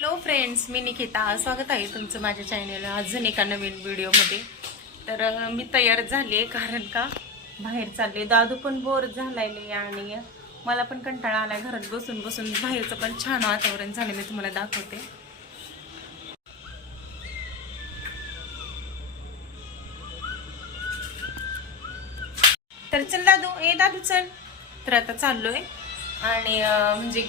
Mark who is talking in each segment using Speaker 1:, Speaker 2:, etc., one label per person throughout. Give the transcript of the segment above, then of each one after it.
Speaker 1: Hello friends मी निकिता. स्वागत आहे तुमचं माझ्या चॅनेलला अजून एका नवीन व्हिडिओमध्ये तर मी तयार झाली आहे कारण का? बाहेर चालले. दादू पण बोर झालाय आणि मला पण कंटाळा आलाय. घरात बसून बसून बाहेरचं पण छान वातावरण झालं मी तुम्हाला दाखवते. तर चल दादू. ए दादू चल. तर आता चाललोय. आणि म्हणजे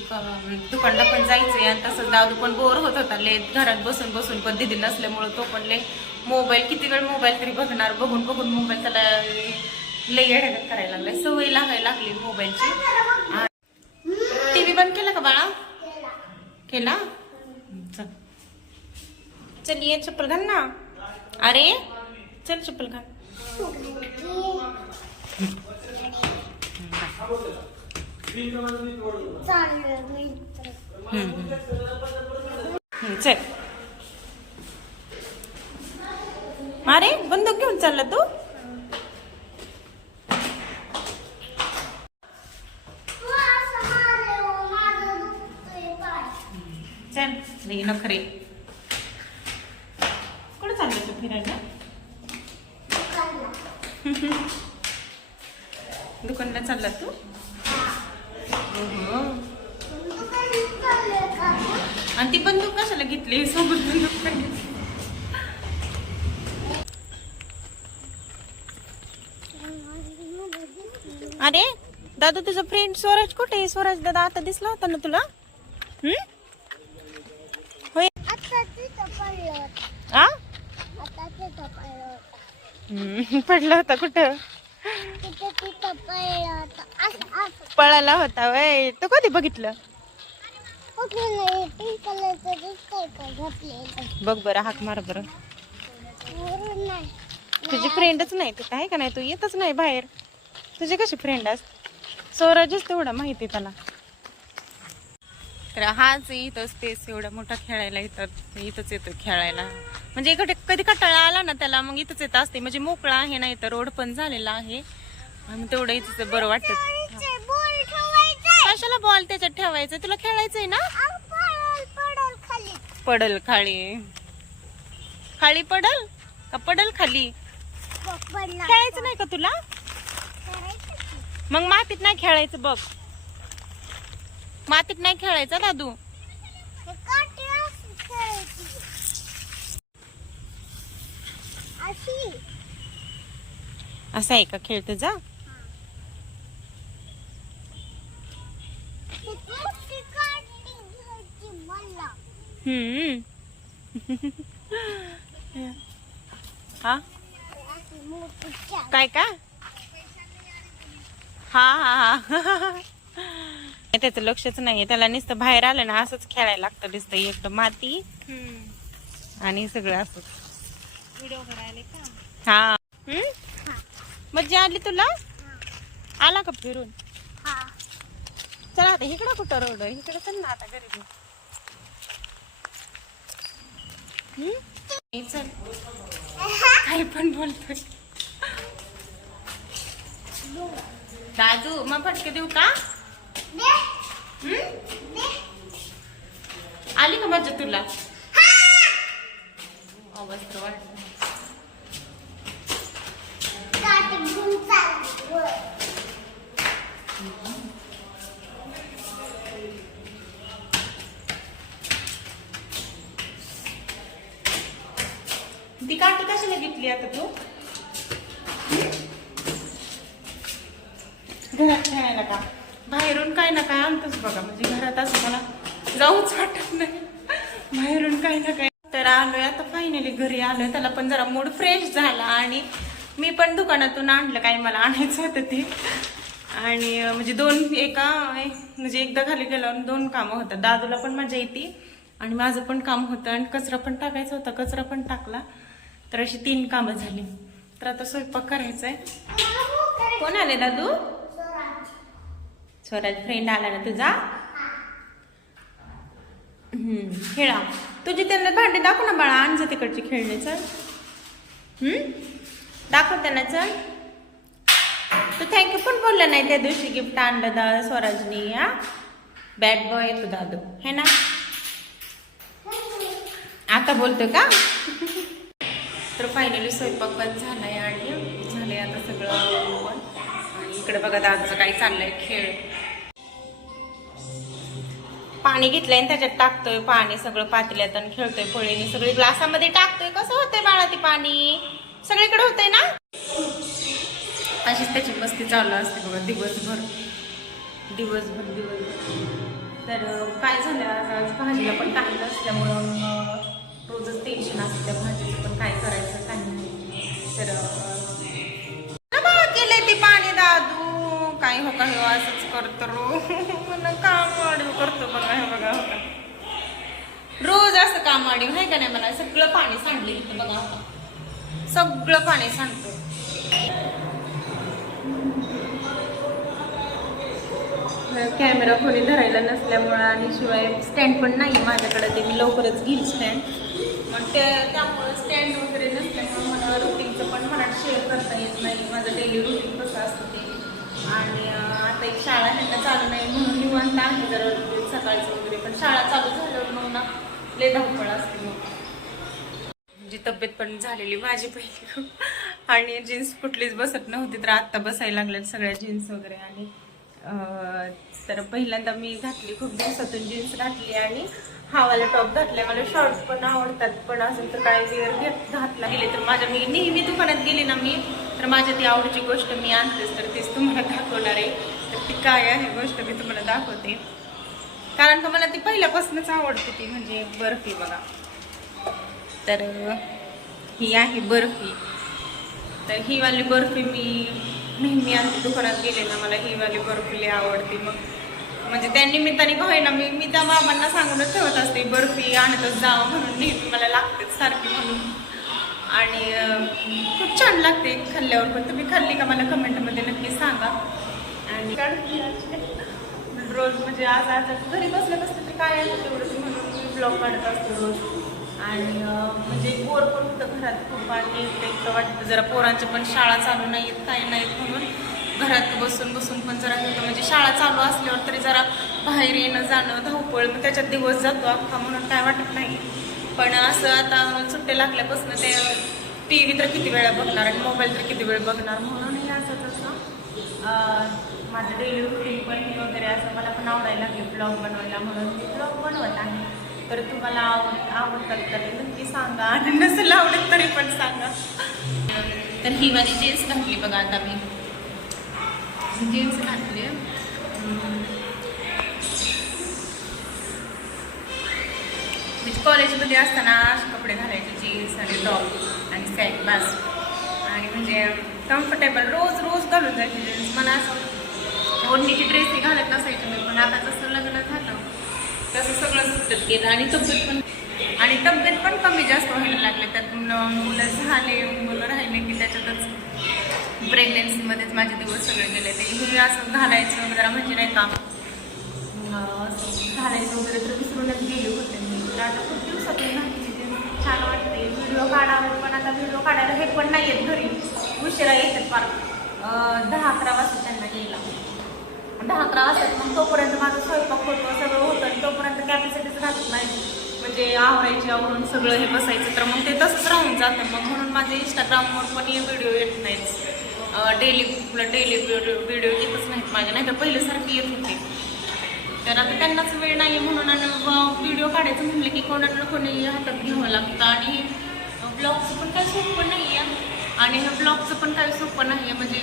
Speaker 1: दुकानला पण जायचंय. आणि तसं दादू पण बोर होत होता. ले घरात बसून बसून पण दिदी नसल्यामुळं तो पण ले मोबाईल किती वेळ मोबाईल तरी बघणार? बघून बघून मोबाईल त्याला लय येड्यागत करायला लागलाय. सवय लागायला लागली मोबाईलची टी व्ही बंद केला का बाळा? केला? चल. चल ये चप्पल घाल ना. अरे चल चप्पल घाल. चल. अरे बंदूक घेऊन चालला तू? चल नाही नखरे कुठं चाललं तू फिरायला? दुकानला चालला तू. आणि ती बंदूक कशाला घेतली? सोबत बंदूक पण घेतली. अरे दादा तुझा फ्रेंड स्वराज कुठे आहे? स्वराज दादा आता दिसला होता ना तुला? होय. पडला होता कुठं? पळाला होता वय. तो कधी बघितलं? बघ बरं हाक मार बरं. तुझी फ्रेंडच नाही तू काय का नाही तू? येतच नाही बाहेर. तुझी कशी फ्रेंड अस स्वराजच तेवढा माहिती त्याला. तर हाच इथं स्पेस एवढा मोठा खेळायला इथं इथंच येतो खेळायला. म्हणजे इकडे कधी कटाळा आला ना त्याला मग इथंच येत असते. म्हणजे मोकळा आहे ना इथं रोड पण झालेला आहे. आणि तेवढं इथं बरं वाटत. कशाला बॉल त्याच्यात ठेवायचं तुला खेळायचंय ना? पडल खाली. खाली. पडल? का पडल खाली? खेळायचं नाही का तुला? मग मातीत नाही खेळायचं बघ. मातीत नाही खेळायचं दादू. असं आहे का? खेळ तुझा हम्म. हा? काय का? हा हा हा. त्याचं लक्षच नाहीये. त्याला नुसतं बाहेर आलं ना असंच खेळायला लागतं. नुसतं एकदम माती आणि सगळं असं
Speaker 2: व्हिडिओ करायला का?
Speaker 1: हा. हम्म? मज्जा आली तुला? आला का फिरून? चला आता इकडं कुठं रोड? इकडे चल ना आता घरी जाऊ. हम्म? ए, चल. पण बोलतोय. दादू मग फटके देऊ का? हम्म? आली का मज्जा तुला? ती काठी कशाला घेतली आता तू? घरात खेळायला का? बाहेरून काय ना काय आणतोच बघा म्हणजे घरात असं मला जाऊच वाटत नाही. बाहेरून काय ना काय. तर आलोय आता फायनली घरी आलोय त्याला पण जरा मूड फ्रेश झाला आणि मी पण दुकानातून आणलं काय मला आणायचं होतं ते. आणि म्हणजे दोन एका म्हणजे एकदा खाली गेल्यावर दोन कामं होतात. दादूला पण मजा येते आणि माझं पण काम होतं आणि कचरा पण टाकायचा होता कचरा पण टाकला. तर अशी तीन कामं झाली. तर आता स्वयंपाक करायचा आहे कोण आले दादू? स्वराज. फ्रेंड आला ना तुझा? खेळा. तुझी त्यांना भांडे दाखव ना बाळा आणजा तिकडची खेळणे चल. दाखव त्यांना चल. तू थँक्यू पण बोलला नाही त्या दिवशी गिफ्ट आणलं दा स्वराजनी या बॅट बॉय तू दादू. है ना? आता बोलतो का? तर फायनली स्वयंपाक पण आहे आणि झालं आहे आता सगळं आणि इकडे बघा दादाचं काही चाललंय खेळ. पाणी घेतलंय आणि त्याच्यात टाकतोय पाणी सगळं पातल्यात आणि खेळतोय पळीने. सगळी ग्लासामध्ये टाकतोय. कसं होतंय बाळा ते पाणी? सगळीकडे होतंय ना? अशीच त्याची मस्ती चालू असते बघा दिवसभर. दिवसभर दिवसभर. तर काय झालं? आज आज भाजीला पण टाकलं असल्यामुळं रोजच टेन्शन असतं त्या भाजीचं पण काय करायचं काय नाही. तर केलंय ते पाणी दादू. काय हो का हो असंच करतो रो. मला काम वाढीव करतो बघा हे बघा हो का. रोज असं काम वाढीव आहे का नाही मला सगळं पाणी सांडले इथं बघा होता सगळं पाणी सांडतो कॅमेरा खोली धरायला नसल्यामुळं आणि शिवाय स्टँड पण नाही माझ्याकडे ते मी लवकरच घेईल स्टँड त्यामुळं स्टँड वगैरे नसल्यामुळं मला रुटीनचं पण मला शेअर करता येत नाही. माझं डेली रुटीन कसं असतं ते. आणि आता एक शाळा ह्यांना चालू नाही म्हणून निवांत आहे जरा सकाळचं वगैरे. पण शाळा चालू झाल्यावर मग ना लय धावपळ असते मग. म्हणजे तब्येत पण झालेली माझी पहिली. आणि जीन्स कुठलीच बसत नव्हती तर आत्ता बसायला लागल्यात सगळ्या जीन्स वगैरे. आणि तर पहिल्यांदा मी घातली खूप दिवसातून जीन्स घातली आणि हावाला टॉप घातले मला शॉर्ट्स पण आवडतात पण असं तर काय वेअर घेत घातला गेले तर माझ्या मी नेहमी दुकानात गेली ना मी तर माझ्या ती आवडीची गोष्ट मी आणतेच. तर तीच तुम्हाला दाखवणार आहे. तर ती काय आहे गोष्ट मी तुम्हाला दाखवते. कारण का मला ती पहिल्यापासूनच आवडते ती म्हणजे बर्फी बघा. तर ही आहे बर्फी. तर ही वाली बर्फी मी नेहमी आणते. दुकानात गेले ना मला ही वाली बर्फी लय आवडते. मग म्हणजे त्या निमित्ताने का होईना मी मी त्या बाबांना सांगूनच ठेवत असते बर्फी आणतच जावं म्हणून नेहमी मला लागतेच सारखी म्हणून. आणि खूप छान लागते खाल्ल्यावर पण तुम्ही खाल्ली का मला कमेंटमध्ये नक्की सांगा. आणि रोज म्हणजे आज आज घरी बसल्या बसल्या तर काय आहे तेवढंच म्हणून मी ब्लॉग काढत असतो रोज. आणि म्हणजे पोर पण होतं घरात खूप आणि एकटं वाटतं जरा पोरांच्या पण शाळा चालू नाहीत काही नाहीत म्हणून. घरात बसून बसून पण जरा होतं. म्हणजे शाळा चालू असल्यावर तरी जरा बाहेर येणं जाणं धावपळ मग त्याच्यात दिवस जातो अख्खा म्हणून काय वाटत नाही. पण असं आता सुट्टे लागल्यापासून ते टी व्ही तर किती वेळा बघणार आणि मोबाईल तर किती वेळ बघणार? म्हणून हे असं तसं माझं डेली रुटीन पण हे वगैरे असं मला पण आवडायला लागले ब्लॉग बनवायला म्हणून मी ब्लॉग बनवत आहे. तर तुम्हाला आवड आवडतात तर नक्की सांगा. आणि नसेल आवडत तरी पण सांगा. तर ही माझी जीन्स घातली बघा आता मी. जीन्स घातली. म्हणजे कॉलेजमध्ये असताना असे कपडे घालायचे जीन्स आणि टॉप आणि सॅक बस. आणि म्हणजे कम्फर्टेबल रोज रोज घालून जायचे जीन्स मला असं ओढणीची ड्रेसही घालत नसायचे मी पण आता जसं लग्न झालं तसं सगळं सुटत गेलं. आणि तब्येत पण आणि तब्येत पण कमी जास्त व्हायला लागले. त्यात मुलं मुलं झाले मुलं राहिले की त्याच्यातच प्रेग्नेन्सीमध्येच माझे दिवस सगळे गेले ते. हे असं घालायचं जरा म्हणजे नाही का घालायचं वगैरे तर विसरूनच गेले होते मी. तर आता खूप दिवसातून घातली ते. छान वाटते व्हिडिओ काढावे पण आता व्हिडिओ काढायला हे पण नाही आहेत घरी. उशिरा येतात फार. दहा अकरा वाजता त्यांना गेला दहा अकरा वाजता मग तोपर्यंत माझा स्वयंपाक होतो सगळं होतं आणि तोपर्यंत कॅपॅसिटीच राहत नाही म्हणजे आवरायची आवरून सगळं हे बसायचं. तर मग ते तसंच राहून जातं. मग म्हणून माझे इंस्टाग्रामवर पण हे व्हिडिओ येत नाहीत. डेली डेली व्हिडिओ व्हिडिओ येतच नाहीत माझ्या नाही तर पहिल्यासारखे येत होते. तर आता त्यांनाच वेळ नाही म्हणून आणि व्हिडिओ काढायचं म्हटलं की कोणाला कोणी हातात घ्यावं लागतं. आणि ब्लॉगचं पण काही सोपं नाही आहे आणि हे ब्लॉगचं पण काही सोपं नाही आहे म्हणजे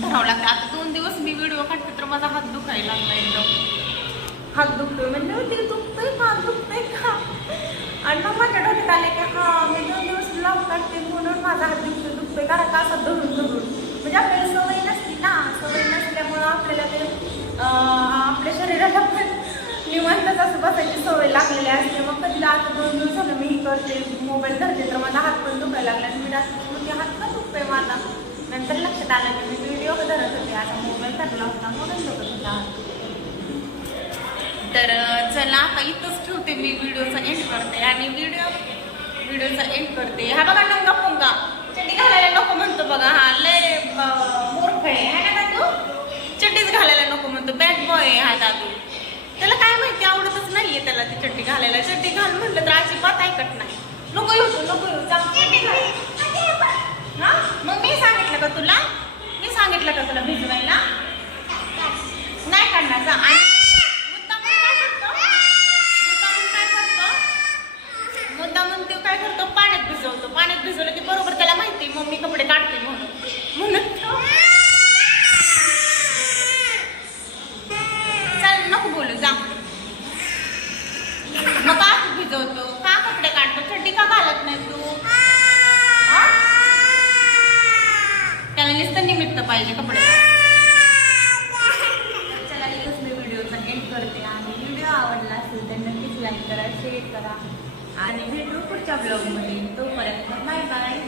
Speaker 1: धरावं लागतं. आता दोन दिवस मी व्हिडिओ काढते तर माझा हात दुखायला लागला एकदम. हात दुखतोय म्हणजे ते दुखतोय का? दुखतोय का? आणि मग माझ्या डोक्यात आले की हा मी दोन दिवस ब्लॉग काढते म्हणून माझा हात दुखतोय. बेकार का असं धरून धरून. म्हणजे आपल्याला सवय नसते ना सवय नसल्यामुळं आपल्याला ते आपल्या शरीराला पण निवांतच असं बसायची सवय लागलेली असते. मग कधी आता दोन दिवस झालं मी ही करते मोबाईल धरते तर माझा हात पण दुखायला लागला आणि मी जास्त म्हणजे हात का दुखतोय माझा. नंतर लक्षात आलं की मी व्हिडिओ धरत होते. आता मोबाईल धरला होता म्हणून दुखत होता तर चला आता इथंच ठेवते मी व्हिडिओचा एंड करते. आणि व्हिडिओ व्हिडिओचा एंड करते. हा बघा नंगा पोंगा चड्डी घालायला नको म्हणतो बघा हा लय अं, मूर्ख आहे है ना दादू चड्डीच घालायला नको म्हणतो बॅड बॉय आहे हा दादू त्याला काय माहिती माहिती आवडतच नाहीये त्याला ती चड्डी घालायला. चड्डी घाल म्हटलं तर अजिबात ऐकत नाही. नको येऊ तू नको येऊ. चड्डी घाल. हा? मग मी सांगितलं का तुला? मी सांगितलं का तुला भिजवायला? नाही काढणार. जा आणि मुद्दामून काय करतो मुद्दामून काय करतो मुद्दामून ते काय करतो पाण्यात भिजवतो पाण्यात भिजवलं की बरोबर त्याला माहिती आहे, मम्मी कपडे काढते म्हणून म्हणून तो- चल नको बोलू जा मग का तू भिजवतो का कपडे काढतो? चड्डी का घालत नाही तू? त्याला नुसतं निमित्त पाहिजे कपडे चला इथंच मी व्हिडिओचा एंड करते आणि व्हिडिओ आवडला असेल तर नक्कीच लाईक करा शेअर करा. आणि भेटू पुढच्या ब्लॉगमध्ये तोपर्यंत बाय बाय